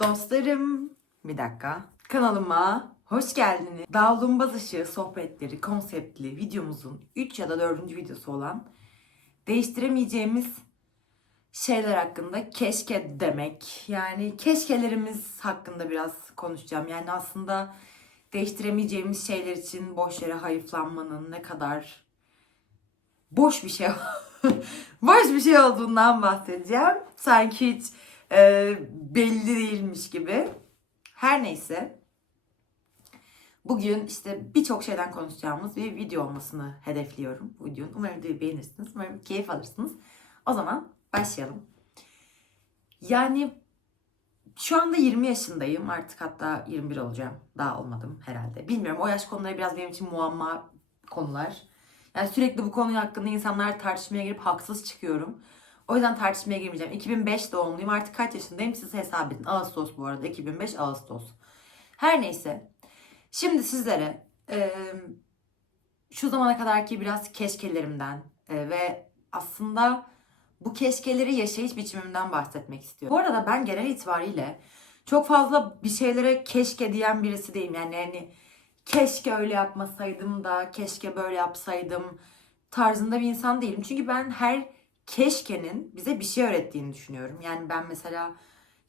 Dostlarım, bir dakika. Kanalıma hoş geldiniz. Davlumbaz ışığı sohbetleri konseptli videomuzun 3 ya da 4. videosu olan değiştiremeyeceğimiz şeyler hakkında keşke demek. Yani keşkelerimiz hakkında biraz konuşacağım. Yani aslında değiştiremeyeceğimiz şeyler için boş yere hayıflanmanın ne kadar boş bir şey boş bir şey olduğundan bahsedeceğim. Sanki hiç e, belli değilmiş gibi. Her neyse. Bugün işte birçok şeyden konuşacağımız bir video olmasını hedefliyorum bu videonun. Umarım videoyu beğenirsiniz. Umarım keyif alırsınız. O zaman başlayalım. Yani şu anda 20 yaşındayım. Artık hatta 21 olacağım. Daha olmadım herhalde. Bilmiyorum. O yaş konuları biraz benim için muamma konular. Yani sürekli bu konu hakkında insanlar tartışmaya girip haksız çıkıyorum. O yüzden tartışmaya girmeyeceğim. 2005 doğumluyum. Artık kaç yaşındayım siz hesap edin. Ağustos bu arada. 2005 Ağustos. Her neyse. Şimdi sizlere e, şu zamana kadarki biraz keşkelerimden e, ve aslında bu keşkeleri yaşayış biçimimden bahsetmek istiyorum. Bu arada ben genel itibariyle çok fazla bir şeylere keşke diyen birisi değilim. Yani hani keşke öyle yapmasaydım da keşke böyle yapsaydım tarzında bir insan değilim. Çünkü ben her keşkenin bize bir şey öğrettiğini düşünüyorum. Yani ben mesela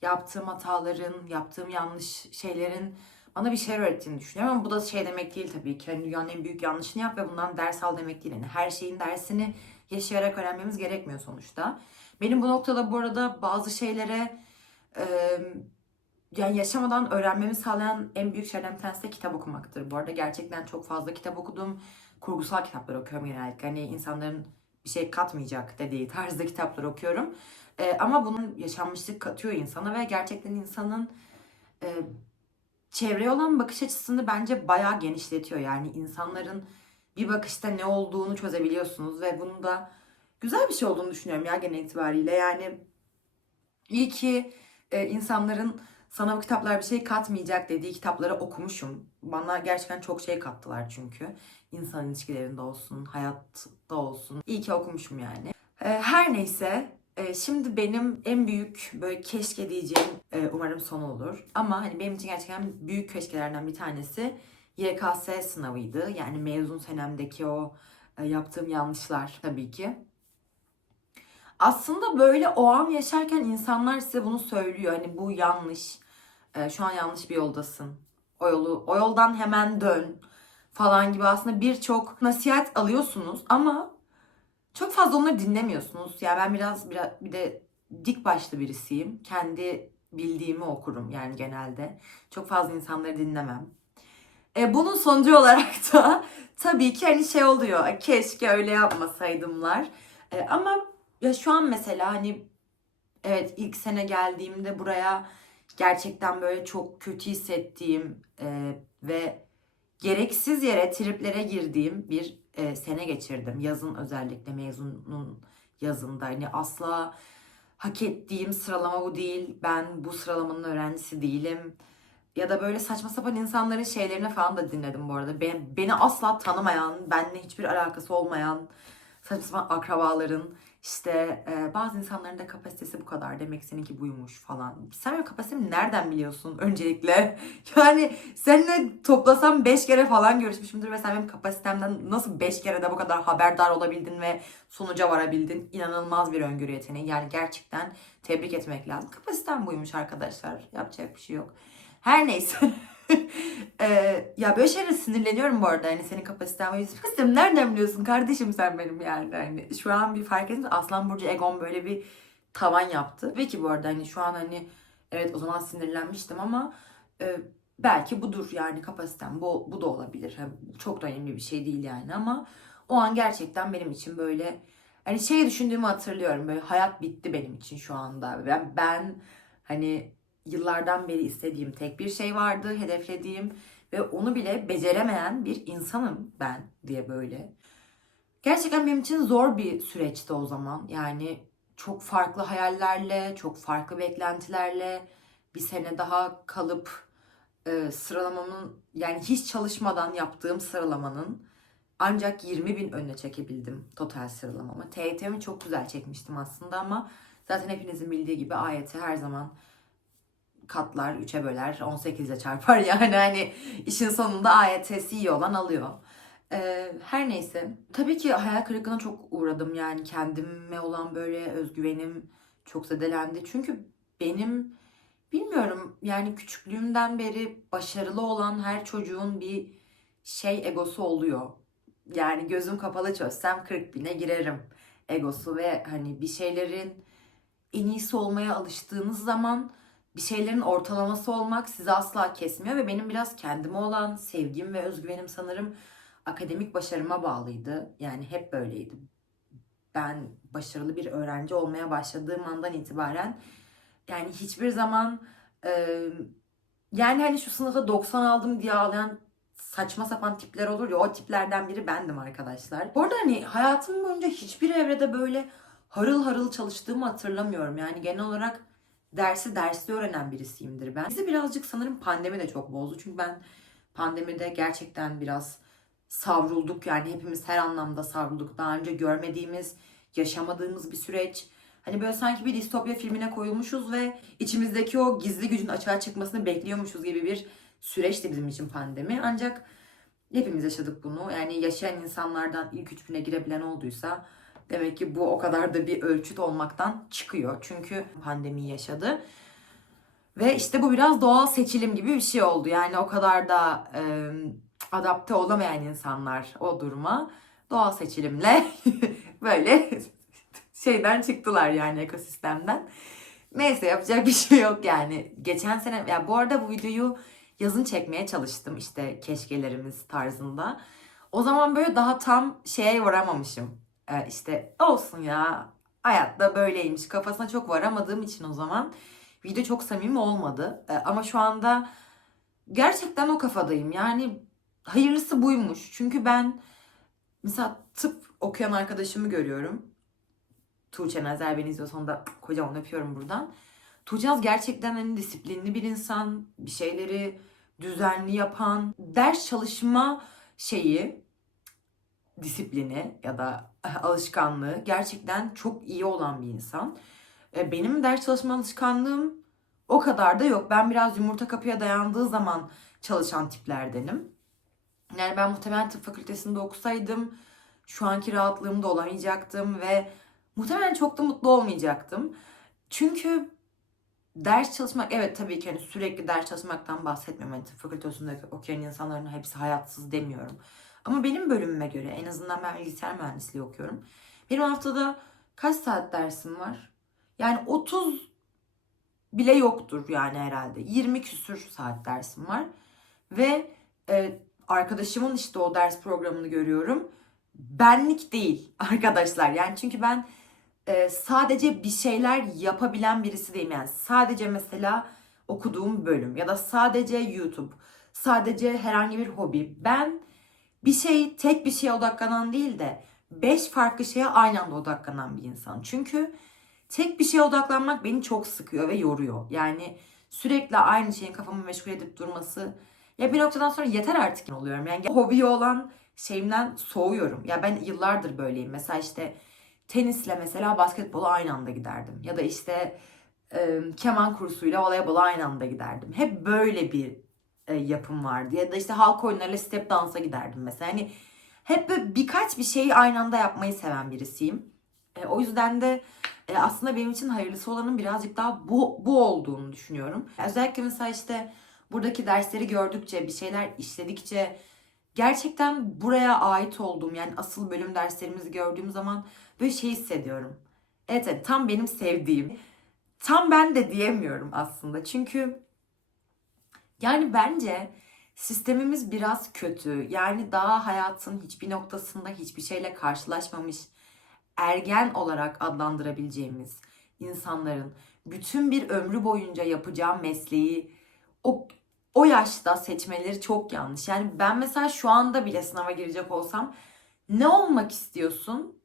yaptığım hataların, yaptığım yanlış şeylerin bana bir şey öğrettiğini düşünüyorum. Ama bu da şey demek değil tabii ki. Hani dünyanın en büyük yanlışını yap ve bundan ders al demek değil. Yani her şeyin dersini yaşayarak öğrenmemiz gerekmiyor sonuçta. Benim bu noktada bu arada bazı şeylere e, yani yaşamadan öğrenmemi sağlayan en büyük şeylerden bir tanesi de kitap okumaktır. Bu arada gerçekten çok fazla kitap okudum. Kurgusal kitaplar okuyorum genellikle. Hani insanların bir şey katmayacak dediği tarzda kitaplar okuyorum. Ee, ama bunun yaşanmışlık katıyor insana ve gerçekten insanın e, çevreye olan bakış açısını bence bayağı genişletiyor. Yani insanların bir bakışta ne olduğunu çözebiliyorsunuz ve bunu da güzel bir şey olduğunu düşünüyorum ya genel itibariyle. Yani iyi ki e, insanların sana bu kitaplar bir şey katmayacak dediği kitapları okumuşum. Bana gerçekten çok şey kattılar çünkü. İnsan ilişkilerinde olsun, hayatta olsun. İyi ki okumuşum yani. Ee, her neyse e, şimdi benim en büyük böyle keşke diyeceğim e, umarım son olur. Ama hani benim için gerçekten büyük keşkelerden bir tanesi YKS sınavıydı. Yani mezun senemdeki o e, yaptığım yanlışlar tabii ki. Aslında böyle o an yaşarken insanlar size bunu söylüyor. Hani bu yanlış. şu an yanlış bir yoldasın. O yolu, o yoldan hemen dön falan gibi aslında birçok nasihat alıyorsunuz ama çok fazla onları dinlemiyorsunuz. Yani ben biraz biraz bir de dik başlı birisiyim. Kendi bildiğimi okurum yani genelde. Çok fazla insanları dinlemem. E, bunun sonucu olarak da tabii ki hani şey oluyor. Keşke öyle yapmasaydımlar. E, ama ya şu an mesela hani evet ilk sene geldiğimde buraya gerçekten böyle çok kötü hissettiğim e, ve gereksiz yere triplere girdiğim bir e, sene geçirdim. Yazın özellikle mezunun yazında. Hani asla hak ettiğim sıralama bu değil. Ben bu sıralamanın öğrencisi değilim. Ya da böyle saçma sapan insanların şeylerini falan da dinledim bu arada. Ben, beni asla tanımayan, benimle hiçbir alakası olmayan saçma sapan akrabaların işte e, bazı insanların da kapasitesi bu kadar demek seninki buymuş falan. Sen benim kapasitemi nereden biliyorsun öncelikle? Yani seninle toplasam 5 kere falan görüşmüşümdür ve sen benim kapasitemden nasıl 5 kere de bu kadar haberdar olabildin ve sonuca varabildin? İnanılmaz bir öngörü yeteneği. Yani gerçekten tebrik etmek lazım. Kapasitem buymuş arkadaşlar. Yapacak bir şey yok. Her neyse. Ee, ya böyle şeylere sinirleniyorum bu arada. Hani senin kapasiten ve kapasitem nereden biliyorsun kardeşim sen benim yani. Hani şu an bir fark ettim. Aslan Burcu Egon böyle bir tavan yaptı. Ve ki bu arada hani şu an hani evet o zaman sinirlenmiştim ama e, belki budur yani kapasitem bu, bu da olabilir. Hani çok da önemli bir şey değil yani ama o an gerçekten benim için böyle hani şey düşündüğümü hatırlıyorum. Böyle hayat bitti benim için şu anda. Ben, ben hani yıllardan beri istediğim tek bir şey vardı, hedeflediğim ve onu bile beceremeyen bir insanım ben diye böyle. Gerçekten benim için zor bir süreçti o zaman. Yani çok farklı hayallerle, çok farklı beklentilerle bir sene daha kalıp e, sıralamamın yani hiç çalışmadan yaptığım sıralamanın ancak 20 bin önüne çekebildim total sıralamamı. TYT'mi çok güzel çekmiştim aslında ama zaten hepinizin bildiği gibi AYT her zaman katlar, 3'e böler, 18 ile çarpar. Yani hani işin sonunda AYT'si iyi olan alıyor. Ee, her neyse. Tabii ki hayal kırıklığına çok uğradım. Yani kendime olan böyle özgüvenim çok zedelendi. Çünkü benim bilmiyorum yani küçüklüğümden beri başarılı olan her çocuğun bir şey egosu oluyor. Yani gözüm kapalı çözsem 40 bine girerim egosu ve hani bir şeylerin en iyisi olmaya alıştığınız zaman bir şeylerin ortalaması olmak sizi asla kesmiyor ve benim biraz kendime olan sevgim ve özgüvenim sanırım akademik başarıma bağlıydı. Yani hep böyleydi. Ben başarılı bir öğrenci olmaya başladığım andan itibaren yani hiçbir zaman e, yani hani şu sınıfta 90 aldım diye ağlayan saçma sapan tipler olur ya o tiplerden biri bendim arkadaşlar. Bu arada hani hayatım boyunca hiçbir evrede böyle harıl harıl çalıştığımı hatırlamıyorum. Yani genel olarak dersi derste öğrenen birisiyimdir ben. Bizi birazcık sanırım pandemi de çok bozdu. Çünkü ben pandemide gerçekten biraz savrulduk. Yani hepimiz her anlamda savrulduk. Daha önce görmediğimiz, yaşamadığımız bir süreç. Hani böyle sanki bir distopya filmine koyulmuşuz ve içimizdeki o gizli gücün açığa çıkmasını bekliyormuşuz gibi bir süreçti bizim için pandemi. Ancak hepimiz yaşadık bunu. Yani yaşayan insanlardan ilk 3000'e girebilen olduysa demek ki bu o kadar da bir ölçüt olmaktan çıkıyor. Çünkü pandemiyi yaşadı. Ve işte bu biraz doğal seçilim gibi bir şey oldu. Yani o kadar da e, adapte olamayan insanlar o duruma doğal seçilimle böyle şeyden çıktılar yani ekosistemden. Neyse yapacak bir şey yok yani. Geçen sene ya bu arada bu videoyu yazın çekmeye çalıştım işte keşkelerimiz tarzında. O zaman böyle daha tam şeye varamamışım. Ee, işte olsun ya hayatta böyleymiş kafasına çok varamadığım için o zaman video çok samimi olmadı. Ee, ama şu anda gerçekten o kafadayım. Yani hayırlısı buymuş. Çünkü ben mesela tıp okuyan arkadaşımı görüyorum. Tuğçe Nazer beni izliyorsa da kocaman öpüyorum buradan. Tuğçe Naz gerçekten hani disiplinli bir insan. Bir şeyleri düzenli yapan, ders çalışma şeyi, disiplini ya da alışkanlığı gerçekten çok iyi olan bir insan. E, Benim ders çalışma alışkanlığım o kadar da yok. Ben biraz yumurta kapıya dayandığı zaman çalışan tiplerdenim. Yani ben muhtemelen tıp fakültesinde okusaydım şu anki rahatlığımda olamayacaktım ve muhtemelen çok da mutlu olmayacaktım. Çünkü ders çalışmak evet tabii ki hani sürekli ders çalışmaktan bahsetmiyorum. Hani tıp fakültesinde okuyan insanların hepsi hayatsız demiyorum. Ama benim bölümüme göre en azından ben bilgisayar mühendisliği okuyorum. Benim haftada kaç saat dersim var? Yani 30 bile yoktur yani herhalde. 20 küsür saat dersim var. Ve e, arkadaşımın işte o ders programını görüyorum. Benlik değil arkadaşlar. Yani çünkü ben e, sadece bir şeyler yapabilen birisi değilim. Yani sadece mesela okuduğum bölüm ya da sadece YouTube, sadece herhangi bir hobi. Ben bir şey tek bir şeye odaklanan değil de beş farklı şeye aynı anda odaklanan bir insan. Çünkü tek bir şeye odaklanmak beni çok sıkıyor ve yoruyor. Yani sürekli aynı şeyin kafamı meşgul edip durması ya bir noktadan sonra yeter artık oluyorum. Yani hobi olan şeyimden soğuyorum. Ya ben yıllardır böyleyim. Mesela işte tenisle mesela basketbola aynı anda giderdim. Ya da işte e, keman kursuyla voleybola aynı anda giderdim. Hep böyle bir e, yapım vardı. Ya da işte halk oyunlarıyla step dansa giderdim mesela. Hani hep birkaç bir şeyi aynı anda yapmayı seven birisiyim. E, o yüzden de e, aslında benim için hayırlısı olanın birazcık daha bu, bu olduğunu düşünüyorum. Özellikle mesela işte buradaki dersleri gördükçe, bir şeyler işledikçe gerçekten buraya ait olduğum yani asıl bölüm derslerimizi gördüğüm zaman böyle şey hissediyorum. Evet, evet tam benim sevdiğim. Tam ben de diyemiyorum aslında. Çünkü yani bence sistemimiz biraz kötü. Yani daha hayatın hiçbir noktasında hiçbir şeyle karşılaşmamış ergen olarak adlandırabileceğimiz insanların bütün bir ömrü boyunca yapacağı mesleği o o yaşta seçmeleri çok yanlış. Yani ben mesela şu anda bile sınava girecek olsam ne olmak istiyorsun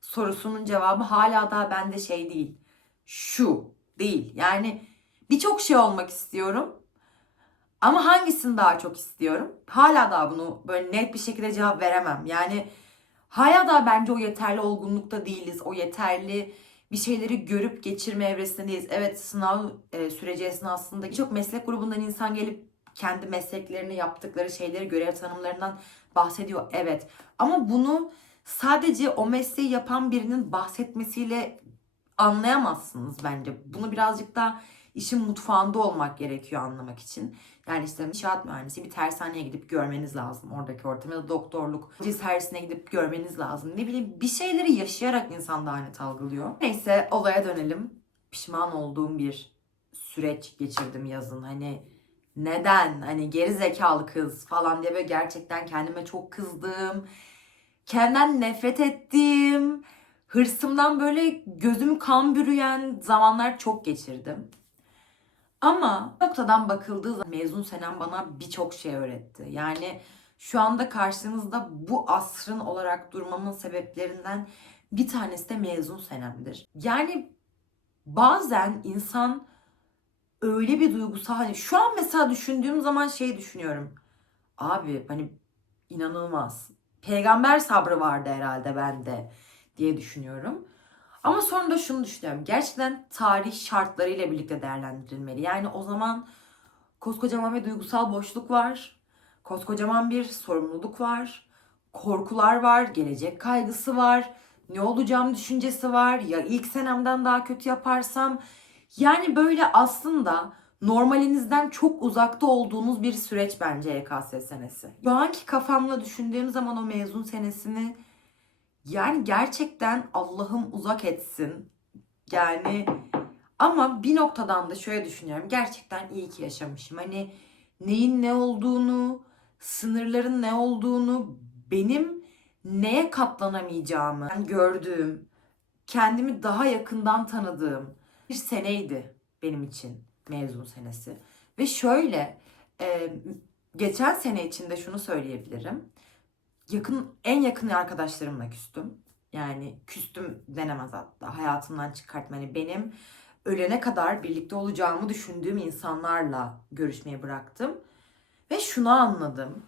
sorusunun cevabı hala daha bende şey değil. Şu değil. Yani birçok şey olmak istiyorum. Ama hangisini daha çok istiyorum? Hala daha bunu böyle net bir şekilde cevap veremem. Yani hala daha bence o yeterli olgunlukta değiliz. O yeterli bir şeyleri görüp geçirme evresindeyiz. Evet sınav e, süreci esnasında birçok meslek grubundan insan gelip kendi mesleklerini yaptıkları şeyleri görev tanımlarından bahsediyor. Evet ama bunu sadece o mesleği yapan birinin bahsetmesiyle anlayamazsınız bence. Bunu birazcık daha işin mutfağında olmak gerekiyor anlamak için. Yani işte inşaat mühendisi bir tersaneye gidip görmeniz lazım oradaki ortamı ya da doktorluk servisine gidip görmeniz lazım. Ne bileyim bir şeyleri yaşayarak insan daha net algılıyor. Neyse olaya dönelim. Pişman olduğum bir süreç geçirdim yazın. Hani neden hani geri zekalı kız falan diye böyle gerçekten kendime çok kızdım. Kendimden nefret ettim. Hırsımdan böyle gözüm kan bürüyen zamanlar çok geçirdim. Ama noktadan bakıldığı zaman mezun senem bana birçok şey öğretti. Yani şu anda karşınızda bu asrın olarak durmamın sebeplerinden bir tanesi de mezun senemdir. Yani bazen insan öyle bir duygusal hani şu an mesela düşündüğüm zaman şey düşünüyorum. Abi hani inanılmaz. Peygamber sabrı vardı herhalde bende diye düşünüyorum. Ama sonra da şunu düşünüyorum. Gerçekten tarih şartlarıyla birlikte değerlendirilmeli. Yani o zaman koskocaman bir duygusal boşluk var. Koskocaman bir sorumluluk var. Korkular var, gelecek kaygısı var. Ne olacağım düşüncesi var. Ya ilk senemden daha kötü yaparsam. Yani böyle aslında normalinizden çok uzakta olduğunuz bir süreç bence YKS senesi. Şu anki kafamla düşündüğüm zaman o mezun senesini yani gerçekten Allah'ım uzak etsin. Yani ama bir noktadan da şöyle düşünüyorum. Gerçekten iyi ki yaşamışım. Hani neyin ne olduğunu, sınırların ne olduğunu, benim neye katlanamayacağımı gördüğüm, kendimi daha yakından tanıdığım bir seneydi benim için mezun senesi. Ve şöyle e, geçen sene içinde şunu söyleyebilirim yakın en yakın arkadaşlarımla küstüm. Yani küstüm denemez hatta. Hayatımdan çıkartma. Hani benim ölene kadar birlikte olacağımı düşündüğüm insanlarla görüşmeyi bıraktım. Ve şunu anladım.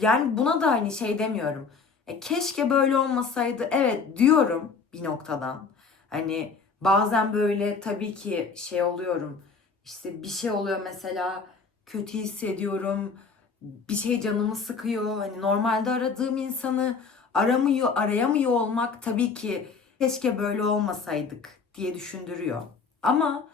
Yani buna da aynı şey demiyorum. E, keşke böyle olmasaydı. Evet diyorum bir noktadan. Hani bazen böyle tabii ki şey oluyorum. İşte bir şey oluyor mesela kötü hissediyorum bir şey canımı sıkıyor. Hani normalde aradığım insanı aramıyor, arayamıyor olmak tabii ki keşke böyle olmasaydık diye düşündürüyor. Ama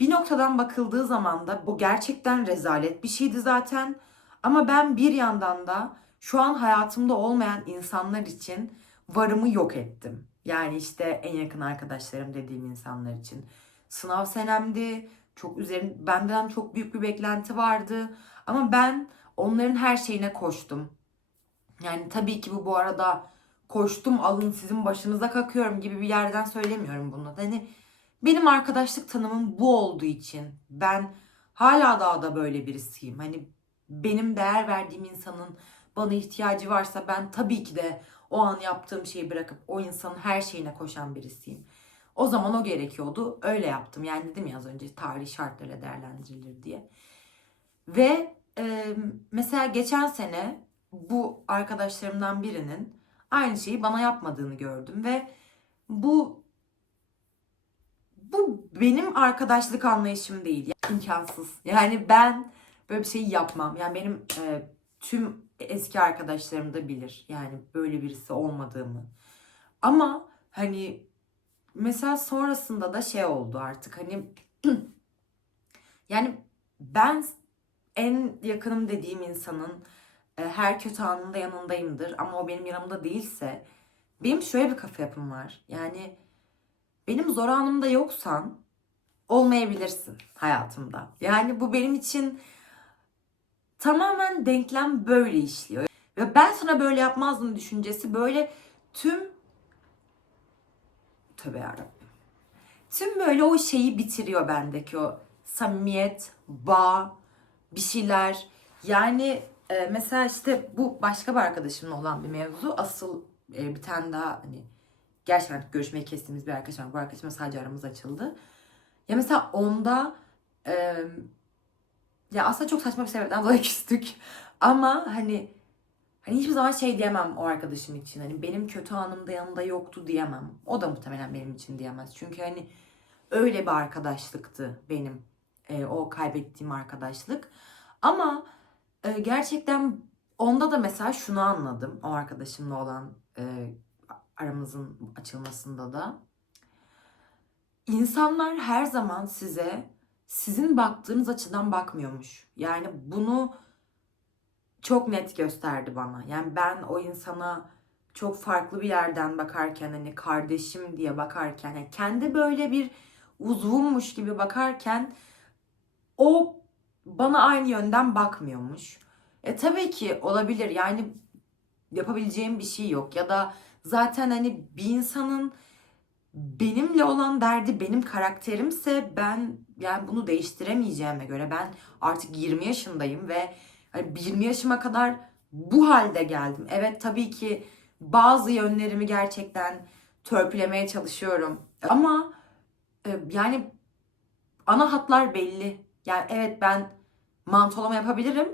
bir noktadan bakıldığı zaman da bu gerçekten rezalet bir şeydi zaten. Ama ben bir yandan da şu an hayatımda olmayan insanlar için varımı yok ettim. Yani işte en yakın arkadaşlarım dediğim insanlar için. Sınav senemdi. Çok üzerin benden çok büyük bir beklenti vardı. Ama ben Onların her şeyine koştum. Yani tabii ki bu bu arada koştum alın sizin başınıza kakıyorum gibi bir yerden söylemiyorum bunu. Hani benim arkadaşlık tanımım bu olduğu için ben hala daha da böyle birisiyim. Hani benim değer verdiğim insanın bana ihtiyacı varsa ben tabii ki de o an yaptığım şeyi bırakıp o insanın her şeyine koşan birisiyim. O zaman o gerekiyordu. Öyle yaptım. Yani dedim ya az önce tarih şartlarıyla değerlendirilir diye. Ve e, mesela geçen sene bu arkadaşlarımdan birinin aynı şeyi bana yapmadığını gördüm ve bu bu benim arkadaşlık anlayışım değil. Yani imkansız. Yani ben böyle bir şey yapmam. Yani benim e, tüm eski arkadaşlarım da bilir. Yani böyle birisi olmadığımı. Ama hani mesela sonrasında da şey oldu artık hani yani ben en yakınım dediğim insanın e, her kötü anında yanındayımdır ama o benim yanımda değilse benim şöyle bir kafa yapım var. Yani benim zor anımda yoksan olmayabilirsin hayatımda. Yani bu benim için tamamen denklem böyle işliyor. Ve ben sana böyle yapmazdım düşüncesi böyle tüm tövbe yarabbim. Tüm böyle o şeyi bitiriyor bendeki o samimiyet, bağ, bir şeyler. Yani e, mesela işte bu başka bir arkadaşımla olan bir mevzu. Asıl e, bir tane daha hani gerçekten görüşmeyi kestiğimiz bir arkadaş var. Bu arkadaşımla sadece aramız açıldı. Ya mesela onda e, ya aslında çok saçma bir sebepten dolayı küstük. Ama hani Hani hiçbir zaman şey diyemem o arkadaşım için. Hani benim kötü anım da yanında yoktu diyemem. O da muhtemelen benim için diyemez. Çünkü hani öyle bir arkadaşlıktı benim. E, o kaybettiğim arkadaşlık. Ama e, gerçekten onda da mesela şunu anladım. O arkadaşımla olan e, aramızın açılmasında da. İnsanlar her zaman size sizin baktığınız açıdan bakmıyormuş. Yani bunu çok net gösterdi bana. Yani ben o insana çok farklı bir yerden bakarken hani kardeşim diye bakarken yani kendi böyle bir uzvummuş gibi bakarken o bana aynı yönden bakmıyormuş. E tabii ki olabilir yani yapabileceğim bir şey yok ya da zaten hani bir insanın benimle olan derdi benim karakterimse ben yani bunu değiştiremeyeceğime göre ben artık 20 yaşındayım ve hani 20 yaşıma kadar bu halde geldim. Evet tabii ki bazı yönlerimi gerçekten törpülemeye çalışıyorum. Ama e, yani ana hatlar belli. Yani evet ben mantolama yapabilirim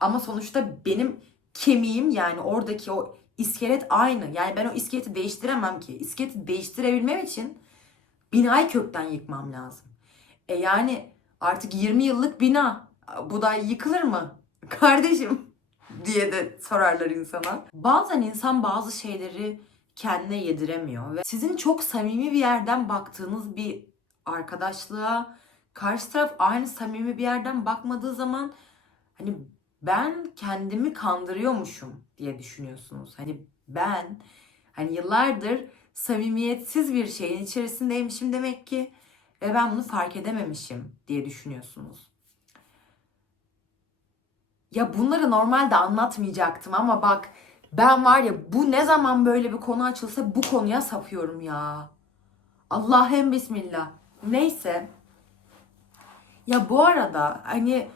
ama sonuçta benim kemiğim yani oradaki o iskelet aynı. Yani ben o iskeleti değiştiremem ki. İskeleti değiştirebilmem için binayı kökten yıkmam lazım. E yani artık 20 yıllık bina bu da yıkılır mı? Kardeşim diye de sorarlar insana. Bazen insan bazı şeyleri kendine yediremiyor ve sizin çok samimi bir yerden baktığınız bir arkadaşlığa karşı taraf aynı samimi bir yerden bakmadığı zaman hani ben kendimi kandırıyormuşum diye düşünüyorsunuz. Hani ben hani yıllardır samimiyetsiz bir şeyin içerisindeymişim demek ki ve ben bunu fark edememişim diye düşünüyorsunuz. Ya bunları normalde anlatmayacaktım ama bak ben var ya bu ne zaman böyle bir konu açılsa bu konuya sapıyorum ya. Allah'ım bismillah. Neyse. Ya bu arada hani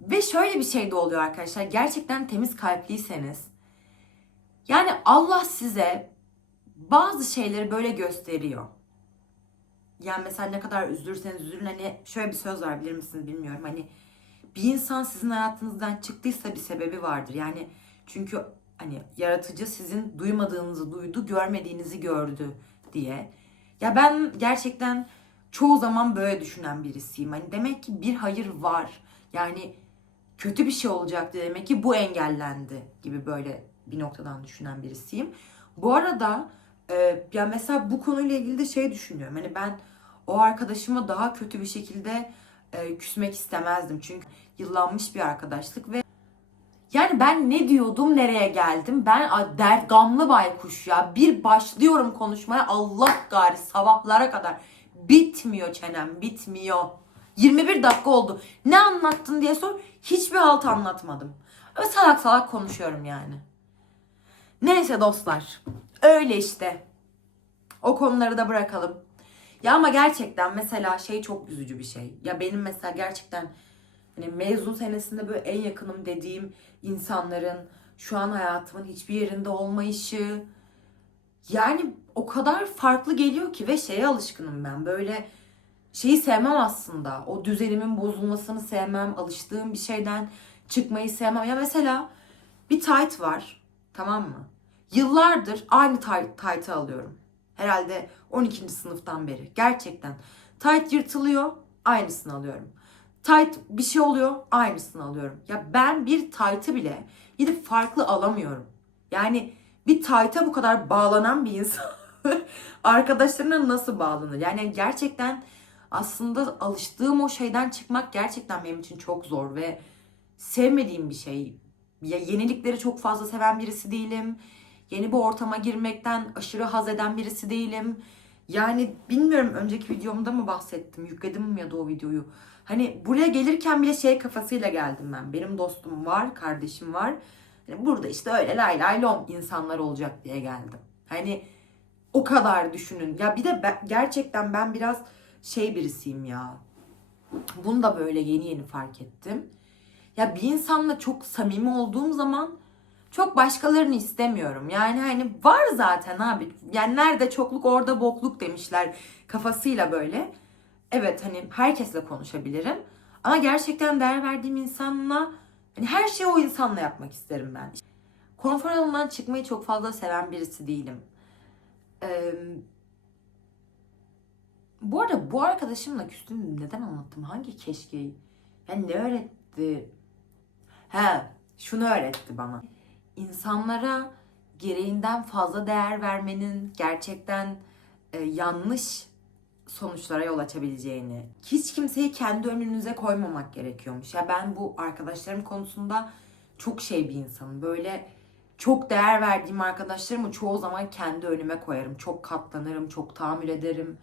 ve şöyle bir şey de oluyor arkadaşlar. Gerçekten temiz kalpliyseniz yani Allah size bazı şeyleri böyle gösteriyor. Yani mesela ne kadar üzülürseniz üzülün hani şöyle bir söz var bilir misiniz bilmiyorum. Hani bir insan sizin hayatınızdan çıktıysa bir sebebi vardır. Yani çünkü hani yaratıcı sizin duymadığınızı duydu, görmediğinizi gördü diye. Ya ben gerçekten çoğu zaman böyle düşünen birisiyim. Hani demek ki bir hayır var. Yani kötü bir şey olacaktı demek ki bu engellendi gibi böyle bir noktadan düşünen birisiyim. Bu arada e, ya mesela bu konuyla ilgili de şey düşünüyorum. Hani ben o arkadaşıma daha kötü bir şekilde e, küsmek istemezdim. Çünkü yıllanmış bir arkadaşlık ve yani ben ne diyordum nereye geldim? Ben a, dert gamlı baykuş ya. Bir başlıyorum konuşmaya Allah gari sabahlara kadar. Bitmiyor çenem bitmiyor. 21 dakika oldu. Ne anlattın diye sor. Hiçbir halt anlatmadım. Öyle salak salak konuşuyorum yani. Neyse dostlar. Öyle işte. O konuları da bırakalım. Ya ama gerçekten mesela şey çok üzücü bir şey. Ya benim mesela gerçekten hani mezun senesinde böyle en yakınım dediğim insanların şu an hayatımın hiçbir yerinde olmayışı yani o kadar farklı geliyor ki ve şeye alışkınım ben. Böyle şeyi sevmem aslında. O düzenimin bozulmasını sevmem. Alıştığım bir şeyden çıkmayı sevmem. Ya mesela bir tight var. Tamam mı? Yıllardır aynı tight'ı alıyorum. Herhalde 12. sınıftan beri. Gerçekten. Tight yırtılıyor. Aynısını alıyorum. Tight bir şey oluyor. Aynısını alıyorum. Ya ben bir tight'ı bile gidip farklı alamıyorum. Yani bir tight'a bu kadar bağlanan bir insan arkadaşlarına nasıl bağlanır? Yani gerçekten aslında alıştığım o şeyden çıkmak gerçekten benim için çok zor ve sevmediğim bir şey. Ya yenilikleri çok fazla seven birisi değilim. Yeni bir ortama girmekten aşırı haz eden birisi değilim. Yani bilmiyorum önceki videomda mı bahsettim, yükledim mi ya da o videoyu. Hani buraya gelirken bile şey kafasıyla geldim ben. Benim dostum var, kardeşim var. Hani burada işte öyle lay lay lom insanlar olacak diye geldim. Hani o kadar düşünün. Ya bir de ben, gerçekten ben biraz şey birisiyim ya. Bunu da böyle yeni yeni fark ettim. Ya bir insanla çok samimi olduğum zaman çok başkalarını istemiyorum. Yani hani var zaten abi. Yani nerede çokluk orada bokluk demişler kafasıyla böyle. Evet hani herkesle konuşabilirim. Ama gerçekten değer verdiğim insanla hani her şeyi o insanla yapmak isterim ben. konfor alanından çıkmayı çok fazla seven birisi değilim. Ee, bu arada bu arkadaşımla küstüm neden anlattım? Hangi keşkeyi? Yani ne öğretti? He, şunu öğretti bana. İnsanlara gereğinden fazla değer vermenin gerçekten e, yanlış sonuçlara yol açabileceğini, hiç kimseyi kendi önünüze koymamak gerekiyormuş. Ya ben bu arkadaşlarım konusunda çok şey bir insanım. Böyle çok değer verdiğim arkadaşlarımı çoğu zaman kendi önüme koyarım. Çok katlanırım, çok tahammül ederim.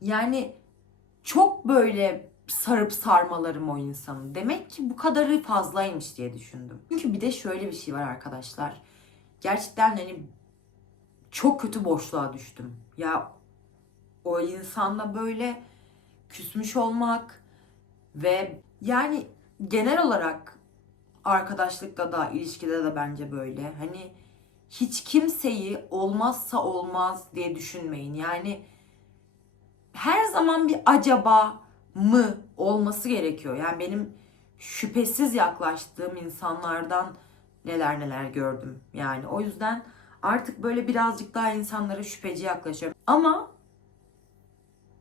Yani çok böyle sarıp sarmalarım o insanı. Demek ki bu kadarı fazlaymış diye düşündüm. Çünkü bir de şöyle bir şey var arkadaşlar. Gerçekten hani çok kötü boşluğa düştüm. Ya o insanla böyle küsmüş olmak ve yani genel olarak arkadaşlıkta da ilişkide de bence böyle. Hani hiç kimseyi olmazsa olmaz diye düşünmeyin. Yani her zaman bir acaba mı olması gerekiyor. Yani benim şüphesiz yaklaştığım insanlardan neler neler gördüm. Yani o yüzden artık böyle birazcık daha insanlara şüpheci yaklaşıyorum. Ama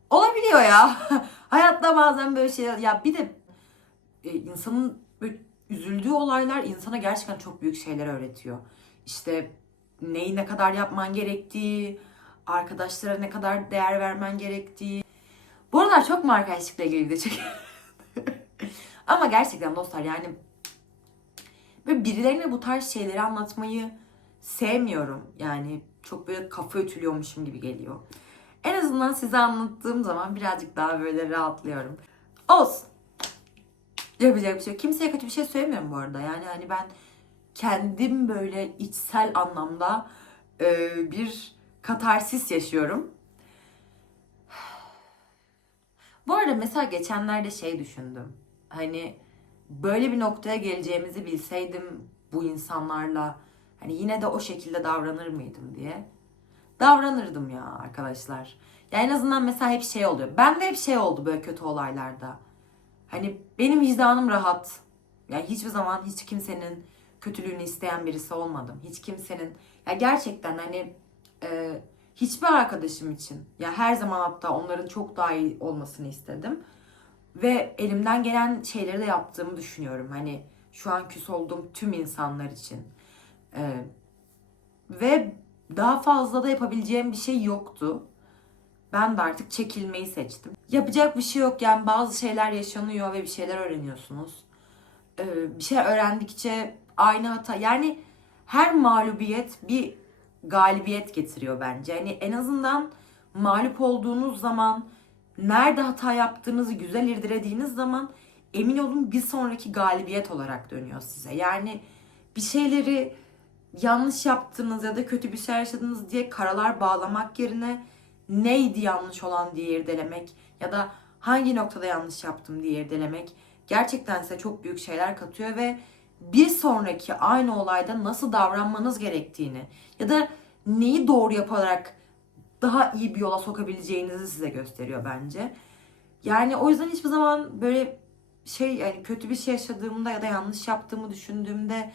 olabiliyor ya. Hayatta bazen böyle şey ya bir de e, insanın böyle üzüldüğü olaylar insana gerçekten çok büyük şeyler öğretiyor. İşte neyi ne kadar yapman gerektiği, arkadaşlara ne kadar değer vermen gerektiği. Bu aralar çok mu arkadaşlıkla ilgili çekiyorum? Ama gerçekten dostlar yani böyle birilerine bu tarz şeyleri anlatmayı sevmiyorum. Yani çok böyle kafa ütülüyormuşum gibi geliyor. En azından size anlattığım zaman birazcık daha böyle rahatlıyorum. Olsun. Yapacak bir şey. Kimseye kötü bir şey söylemiyorum bu arada. Yani hani ben kendim böyle içsel anlamda e, bir katarsis yaşıyorum. Bu arada mesela geçenlerde şey düşündüm. Hani böyle bir noktaya geleceğimizi bilseydim bu insanlarla hani yine de o şekilde davranır mıydım diye. Davranırdım ya arkadaşlar. Ya en azından mesela hep şey oluyor. Ben de hep şey oldu böyle kötü olaylarda. Hani benim vicdanım rahat. Yani hiçbir zaman hiç kimsenin kötülüğünü isteyen birisi olmadım. Hiç kimsenin ya gerçekten hani e, hiçbir arkadaşım için ya her zaman hatta onların çok daha iyi olmasını istedim. Ve elimden gelen şeyleri de yaptığımı düşünüyorum. Hani şu an küs olduğum tüm insanlar için. E, ve daha fazla da yapabileceğim bir şey yoktu. Ben de artık çekilmeyi seçtim. Yapacak bir şey yok yani bazı şeyler yaşanıyor ve bir şeyler öğreniyorsunuz. Ee, bir şey öğrendikçe aynı hata yani her mağlubiyet bir galibiyet getiriyor bence. Yani en azından mağlup olduğunuz zaman nerede hata yaptığınızı güzel irdelediğiniz zaman emin olun bir sonraki galibiyet olarak dönüyor size. Yani bir şeyleri yanlış yaptınız ya da kötü bir şey yaşadınız diye karalar bağlamak yerine neydi yanlış olan diye irdelemek ya da hangi noktada yanlış yaptım diye irdelemek gerçekten size çok büyük şeyler katıyor ve bir sonraki aynı olayda nasıl davranmanız gerektiğini ya da neyi doğru yaparak daha iyi bir yola sokabileceğinizi size gösteriyor bence. Yani o yüzden hiçbir zaman böyle şey yani kötü bir şey yaşadığımda ya da yanlış yaptığımı düşündüğümde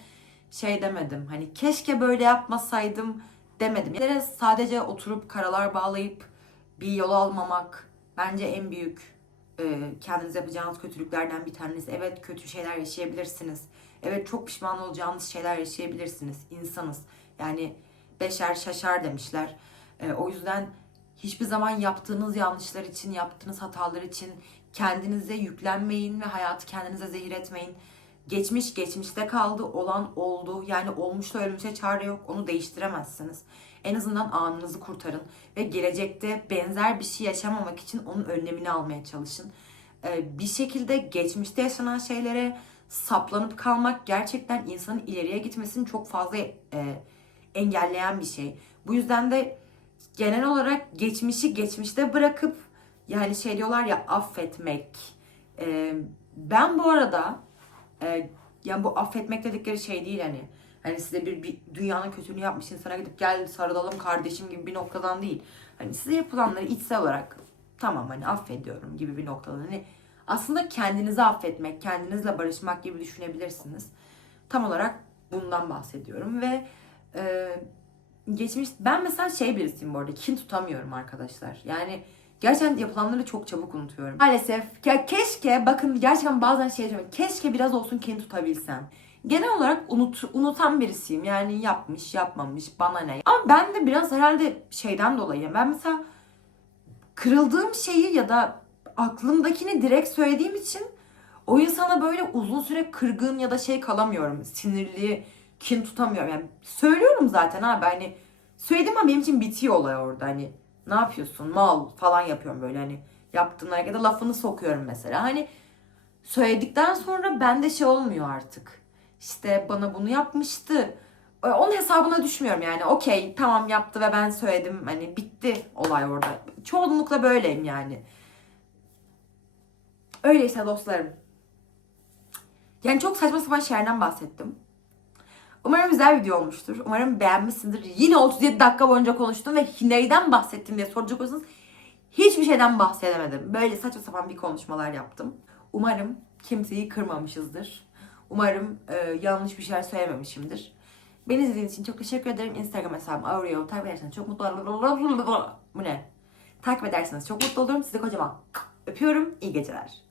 şey demedim. Hani keşke böyle yapmasaydım demedim. Yani sadece oturup karalar bağlayıp bir yol almamak bence en büyük e, kendiniz yapacağınız kötülüklerden bir tanesi. Evet kötü şeyler yaşayabilirsiniz. Evet çok pişman olacağınız şeyler yaşayabilirsiniz. İnsanız. Yani beşer şaşar demişler. E, o yüzden hiçbir zaman yaptığınız yanlışlar için, yaptığınız hatalar için kendinize yüklenmeyin ve hayatı kendinize zehir etmeyin. Geçmiş geçmişte kaldı, olan oldu. Yani olmuşla ölmüşe çare yok. Onu değiştiremezsiniz. En azından anınızı kurtarın ve gelecekte benzer bir şey yaşamamak için onun önlemini almaya çalışın. Ee, bir şekilde geçmişte yaşanan şeylere saplanıp kalmak gerçekten insanın ileriye gitmesini çok fazla e, engelleyen bir şey. Bu yüzden de genel olarak geçmişi geçmişte bırakıp yani şey diyorlar ya affetmek. Ee, ben bu arada e, yani bu affetmek dedikleri şey değil hani. Hani size bir, bir dünyanın kötülüğünü yapmış insana gidip gel sarılalım kardeşim gibi bir noktadan değil. Hani size yapılanları içsel olarak tamam hani affediyorum gibi bir noktadan. Hani aslında kendinizi affetmek, kendinizle barışmak gibi düşünebilirsiniz. Tam olarak Bundan bahsediyorum ve e, geçmiş ben mesela şey birisiyim bu arada kin tutamıyorum arkadaşlar. Yani gerçekten yapılanları çok çabuk unutuyorum. Maalesef ya keşke bakın gerçekten bazen şey diyorum. Keşke biraz olsun kin tutabilsem. Genel olarak unut, unutan birisiyim. Yani yapmış, yapmamış, bana ne. Ama ben de biraz herhalde şeyden dolayı. Ben mesela kırıldığım şeyi ya da aklımdakini direkt söylediğim için o insana böyle uzun süre kırgın ya da şey kalamıyorum. Sinirli, kin tutamıyorum. Yani söylüyorum zaten abi hani söyledim ama benim için bitiyor olay orada hani ne yapıyorsun mal falan yapıyorum böyle hani yaptığın harekete lafını sokuyorum mesela. Hani söyledikten sonra bende şey olmuyor artık. İşte bana bunu yapmıştı. Onun hesabına düşmüyorum yani. Okey tamam yaptı ve ben söyledim. Hani bitti olay orada. Çoğunlukla böyleyim yani. Öyleyse dostlarım. Yani çok saçma sapan şeylerden bahsettim. Umarım güzel video olmuştur. Umarım beğenmişsindir. Yine 37 dakika boyunca konuştum ve neyden bahsettim diye soracak olursanız hiçbir şeyden bahsedemedim. Böyle saçma sapan bir konuşmalar yaptım. Umarım kimseyi kırmamışızdır. Umarım e, yanlış bir şeyler söylememişimdir. Beni izlediğiniz için çok teşekkür ederim. Instagram hesabım Aureo. Takip ederseniz çok mutlu olurum. Bu ne? Takip ederseniz çok mutlu olurum. Sizi kocaman öpüyorum. İyi geceler.